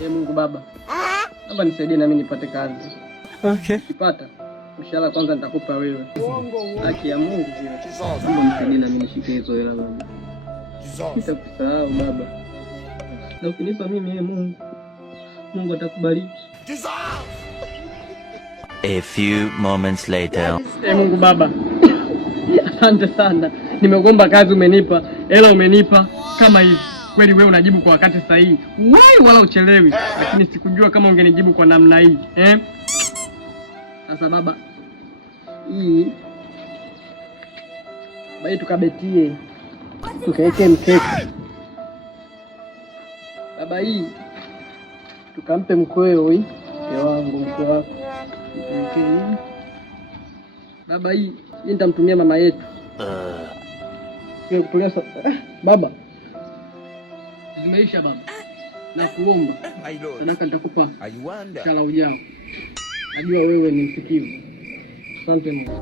Mungu Baba, naomba nisaidie na mimi nipate kazi. Okay. Nikipata mshahara kwanza nitakupa wewe. Haki ya Mungu hiyo. Naomba nisaidie na mimi nishike hizo hela Baba. Sitakusahau Baba. Na ukinipa mimi Mungu atakubariki. A few moments later. Mungu Baba. Asante sana. Nimekuomba kazi umenipa, hela umenipa kama hivi. Kweli wewe unajibu kwa wakati sahihi. Wewe wala uchelewi. Lakini sikujua kama ungenijibu kwa namna hii. Sasa Baba, hii bali tukabetie. Tukaeke mkeka. Baba, hii tukampe mkweo hii. Wangu mkwe wako. Baba, hii nitamtumia mama yetu. Baba, zimeisha Baba. Na kuomba sadaka nitakupa shala ujao. Najua wewe ni msikivu. Asante Mungu.